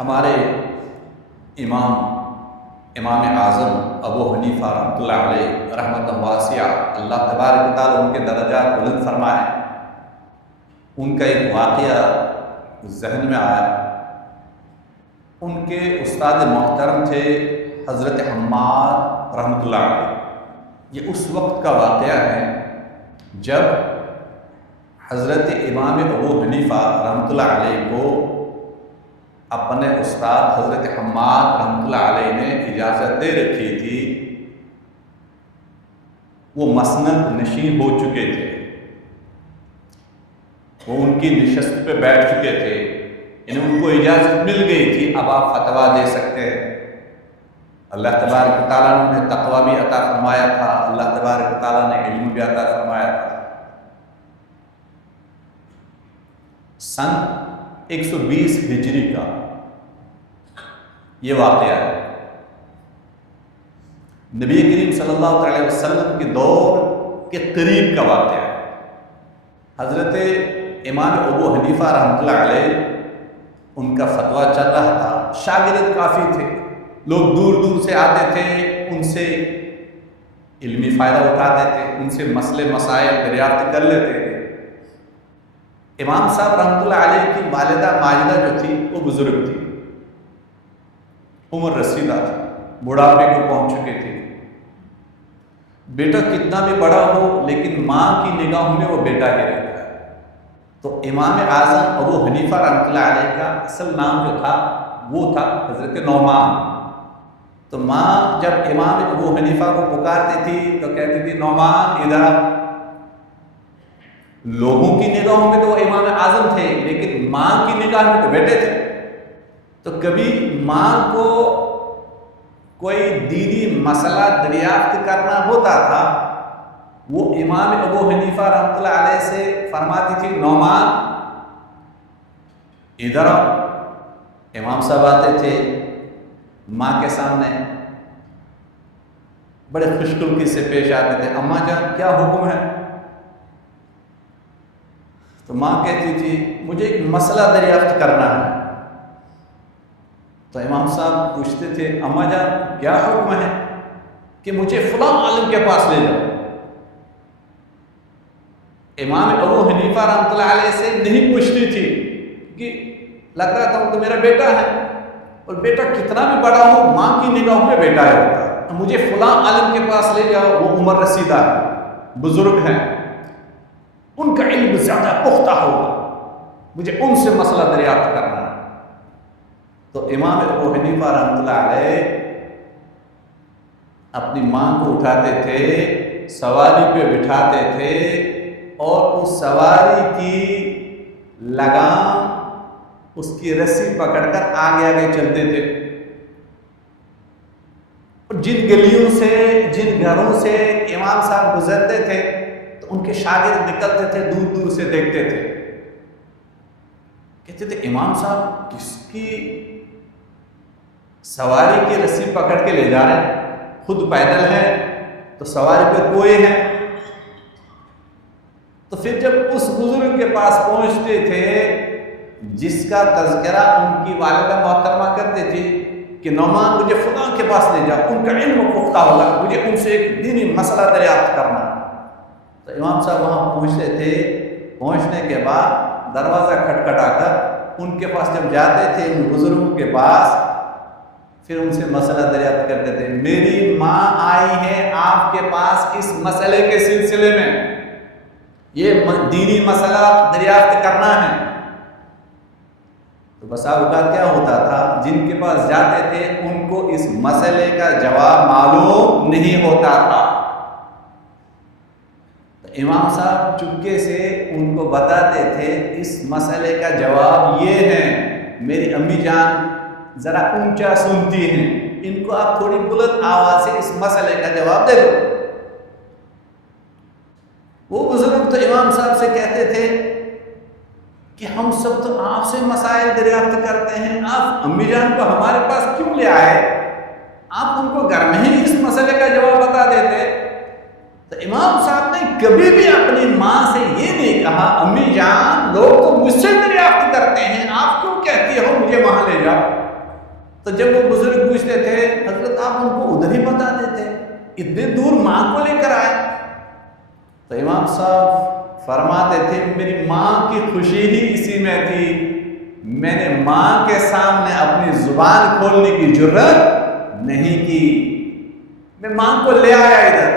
ہمارے امام اعظم ابو حنیفہ رحمۃ اللہ علیہ رحمۃ واسعہ، اللہ تبارک و تعالیٰ ان کے درجات بلند فرمائے، ان کا ایک واقعہ ذہن میں آیا۔ ان کے استاد محترم تھے حضرت حماد رحمۃ اللہ علیہ۔ یہ اس وقت کا واقعہ ہے جب حضرت امام ابو حنیفہ رحمۃ اللہ علیہ کو اپنے استاد حضرت حماد رحمۃ اللہ علیہ نے اجازت دے رکھی تھی، وہ مسند نشین ہو چکے تھے، وہ ان کی نشست پہ بیٹھ چکے تھے، یعنی ان کو اجازت مل گئی تھی، اب آپ فتویٰ دے سکتے ہیں۔ اللہ تبارک و تعالیٰ نے انہیں تقویٰ بھی عطا فرمایا تھا، اللہ تبارک و تعالیٰ نے علم بھی عطا فرمایا تھا۔ سن 120 ہجری کا یہ واقعہ ہے۔ نبی کریم صلی اللہ علیہ وسلم کے دور کے قریب کا واقعہ ہے۔ حضرت امام ابو حنیفہ رحمۃ اللہ علیہ، ان کا فتویٰ چل رہا تھا، شاگرد کافی تھے، لوگ دور دور سے آتے تھے، ان سے علمی فائدہ اٹھاتے تھے، ان سے مسئلے مسائل دریافت کر لیتے تھے۔ امام صاحب رحمۃ اللہ علیہ کی والدہ ماجدہ جو تھی وہ بزرگ تھی، عمر رسیدہ تھی، بڑھاپے کو پہنچ چکے تھے۔ بیٹا کتنا بھی بڑا ہو لیکن ماں کی نگاہوں میں وہ بیٹا ہی رہتا ہے۔ تو امام اعظم ابو حنیفہ رحمۃ اللہ علیہ کا اصل نام جو تھا وہ تھا حضرت نعمان۔ تو ماں جب امام ابو حنیفہ کو پکارتی تھی تو کہتی تھی نعمان ادھر آ۔ لوگوں کی نگاہوں میں تو وہ امام اعظم تھے لیکن ماں کی نگاہ میں تو بیٹے تھے۔ تو کبھی ماں کو کوئی دینی مسئلہ دریافت کرنا ہوتا تھا، وہ امام ابو حنیفہ رحمۃ اللہ علیہ سے فرماتی تھی نعمان ادھر آؤ۔ امام صاحب آتے تھے ماں کے سامنے، بڑے خوش قلقی سے پیش آتے تھے، اماں جان کیا حکم ہے؟ تو ماں کہتی تھی مجھے ایک مسئلہ دریافت کرنا ہے۔ تو امام صاحب پوچھتے تھے اماں جان کیا حکم ہے؟ کہ مجھے فلاں عالم کے پاس لے جاؤ۔ امام ابو حنیفہ رحمۃ اللہ علیہ سے نہیں پوچھتی تھی کہ لگ رہا تھا تو میرا بیٹا ہے، اور بیٹا کتنا بھی بڑا ہو ماں کی نگاہوں میں بیٹا ہے ہوتا، مجھے فلاں عالم کے پاس لے جاؤ، وہ عمر رسیدہ ہے، بزرگ ہیں، ان کا علم زیادہ پختہ ہوگا، مجھے ان سے مسئلہ دریافت کرنا ہے۔ تو امام ابو حنیفہ رحمۃ اللہ علیہ اپنی ماں کو اٹھاتے تھے، سواری پہ بٹھاتے تھے، اور اس سواری کی لگام اس کی رسی پکڑ کر آگے آگے چلتے تھے، اور جن گلیوں سے جن گھروں سے امام صاحب گزرتے تھے تو ان کے شاگرد نکلتے تھے، دور دور سے دیکھتے تھے، کہتے تھے امام صاحب کس کی سواری کی رسی پکڑ کے لے جا رہے ہیں، خود پیدل ہے تو سواری پہ کوئی ہے۔ تو پھر جب اس بزرگ کے پاس پہنچتے تھے جس کا تذکرہ ان کی والدہ محترمہ کرتے تھے کہ نعمان مجھے فلاں کے پاس لے جاؤ، ان کا علم پختہ ہوگا، مجھے ان سے ایک دینی مسئلہ دریافت کرنا، تو امام صاحب وہاں پہنچتے تھے۔ پہنچنے کے بعد دروازہ کھٹکھٹا کر ان کے پاس جب جاتے تھے، ان بزرگوں کے پاس، پھر ان سے مسئلہ دریافت کرتے تھے، میری ماں آئی ہے آپ کے پاس اس مسئلے کے سلسلے میں، یہ دینی مسئلہ دریافت کرنا ہے۔ تو بسا اوقات کیا ہوتا تھا، جن کے پاس جاتے تھے ان کو اس مسئلے کا جواب معلوم نہیں ہوتا تھا، تو امام صاحب چپکے سے ان کو بتاتے تھے اس مسئلے کا جواب یہ ہے، میری امی جان ذرا اونچا سنتی ہیں، ان کو آپ تھوڑی بلند آواز سے اس مسئلے کا جواب دے دو۔ وہ بزرگ تو امام صاحب سے کہتے تھے کہ ہم سب تو آپ سے مسائل دریافت کرتے ہیں، آپ امی جان کو ہمارے پاس کیوں لے آئے؟ آپ ان کو گھر میں ہی اس مسئلے کا جواب بتا دیتے۔ تو امام صاحب نے کبھی بھی اپنی ماں سے یہ نہیں کہا امی جان لوگ تو مجھ سے دریافت کرتے ہیں، آپ کیوں کہتی ہو مجھے وہاں لے جاؤ؟ تو جب وہ بزرگ پوچھتے تھے حضرت آپ ان کو ادھر ہی بتا دیتے، اتنے دور ماں کو لے کر آئے؟ تو امام صاحب فرماتے تھے میری ماں کی خوشی ہی اسی میں تھی، میں نے ماں کے سامنے اپنی زبان کھولنے کی جرت نہیں کی، میں ماں کو لے آیا ادھر،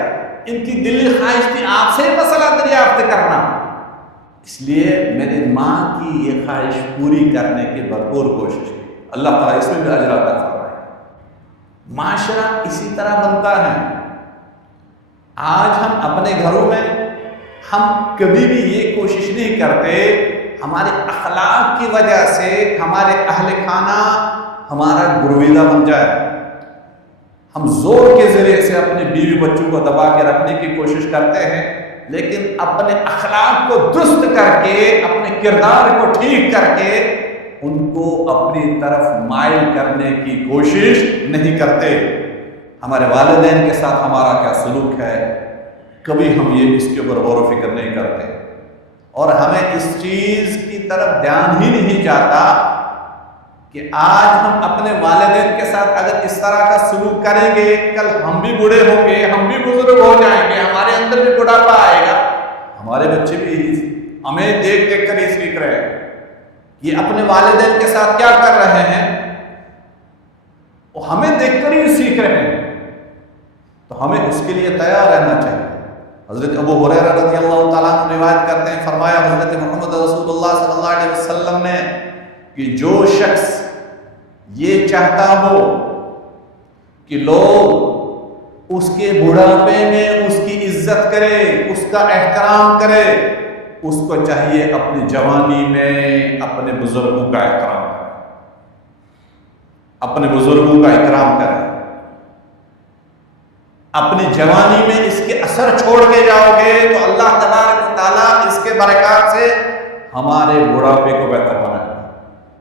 ان کی دلی خواہش تھی آپ سے مسئلہ دریافت کرنا، اس لیے میں نے ماں کی یہ خواہش پوری کرنے کی بھرپور کوشش کی۔ اللہ تعالیٰ اس میں بھی اجر عطا فرمائے۔ معاشرہ اسی طرح بنتا ہے۔ آج ہم اپنے گھروں میں ہم کبھی بھی یہ کوشش نہیں کرتے ہمارے اخلاق کی وجہ سے ہمارے اہل خانہ ہمارا گرویدہ بن جائے۔ ہم زور کے ذریعے سے اپنے بیوی بچوں کو دبا کے رکھنے کی کوشش کرتے ہیں، لیکن اپنے اخلاق کو درست کر کے، اپنے کردار کو ٹھیک کر کے ان کو اپنی طرف مائل کرنے کی کوشش نہیں کرتے۔ ہمارے والدین کے ساتھ ہمارا کیا سلوک ہے، کبھی ہم یہ اس کے اوپر غور و فکر نہیں کرتے، اور ہمیں اس چیز کی طرف دھیان ہی نہیں جاتا کہ آج ہم اپنے والدین کے ساتھ اگر اس طرح کا سلوک کریں گے، کل ہم بھی بوڑھے ہوں گے، ہم بھی بزرگ ہو جائیں گے، ہمارے اندر بھی بڑھاپا آئے گا، ہمارے بچے بھی ہمیں دیکھ دیکھ کر یہ سیکھ رہے ہیں، یہ اپنے والدین کے ساتھ کیا کر رہے ہیں وہ ہمیں دیکھ کر ہی سیکھ رہے ہیں، تو ہمیں اس کے لیے تیار رہنا چاہیے۔ حضرت ابو ہریرہ رضی اللہ تعالیٰ عنہ روایت کرتے ہیں، فرمایا حضرت محمد رسول اللہ صلی اللہ علیہ وسلم نے کہ جو شخص یہ چاہتا ہو کہ لوگ اس کے بڑھاپے میں اس کی عزت کرے، اس کا احترام کرے، اس کو چاہیے اپنی جوانی میں اپنے بزرگوں کا احترام کرے، اپنے بزرگوں کا اکرام کرے۔ اپنی جوانی میں اس کے اثر چھوڑ کے جاؤ گے تو اللہ تبارک و تعالیٰ اس کے برکات سے ہمارے بڑھاپے کو بہتر بنا